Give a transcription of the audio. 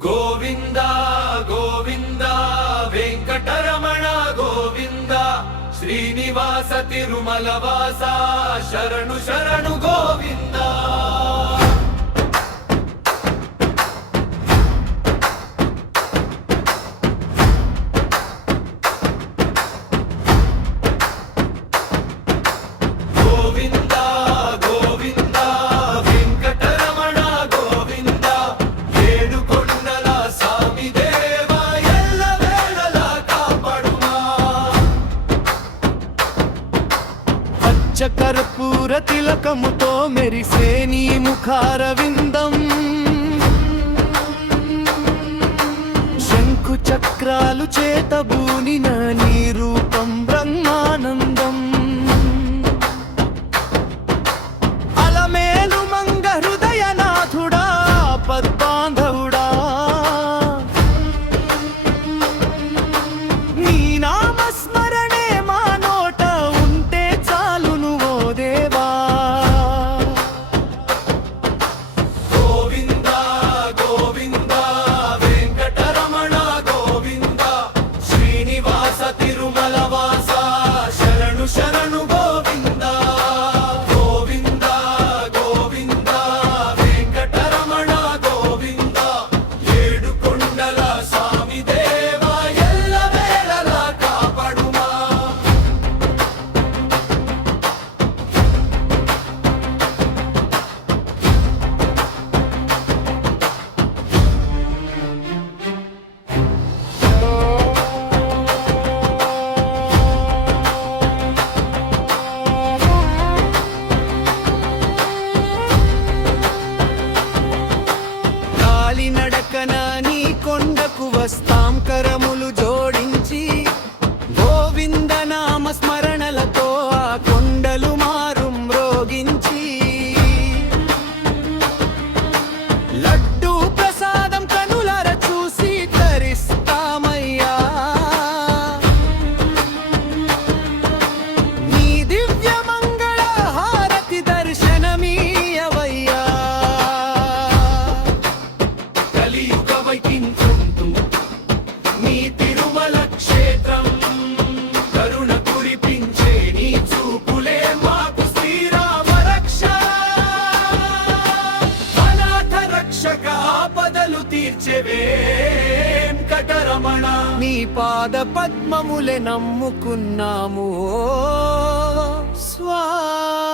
గోవింద గోవింద వెంకటరమణ గోవింద శ్రీనివాస తిరుమల వాస శరణు శరణు గోవింద కర్పూర తిలకముతో మెరిసే నీ ముఖారవిందం శంకు చక్రాలు చేతబూనిన నీ రూపం బ్రహ్మానందం అలమేలు మంగ హృదయనాథుడా పద్బాంధవుడా నీ నామస్మరణే మా నోట ఉంటే చాలును ఓ దేవా. గోవింద గోవింద వెంకటరమణ గోవింద శ్రీనివాస తిరుమల వాస శరణు శరణు గోవింద గోవింద గోవింద వెంకటరమణ గోవింద ఏడు కొండల స్వామి దేవా ఎల్ల వేళలా కాపాడుమా. కాలినడకన నీ కొండకు వస్తాం కరములు జోడించి గోవింద నామ స్మరణలతో ఆ కొండలు మారుం మ్రోగించి లడ్డూ ప్రసాదం కనులర చూసి తరిస్తామయ్యా. నీ దివ్య మంగళ హారతి దర్శనమీయవయ్యా. కలియుగ వైకుంఠంతు నీ తిరుమల క్షేత్రం కరుణ కురిపించే నీ చూపులే మాకు శ్రీరామ రక్ష అనాథ రక్షక ఆపదలు తీర్చెవే వెంకటరమణ. నీ పాద పద్మములే నమ్ముకున్నాము ఓ స్వామి.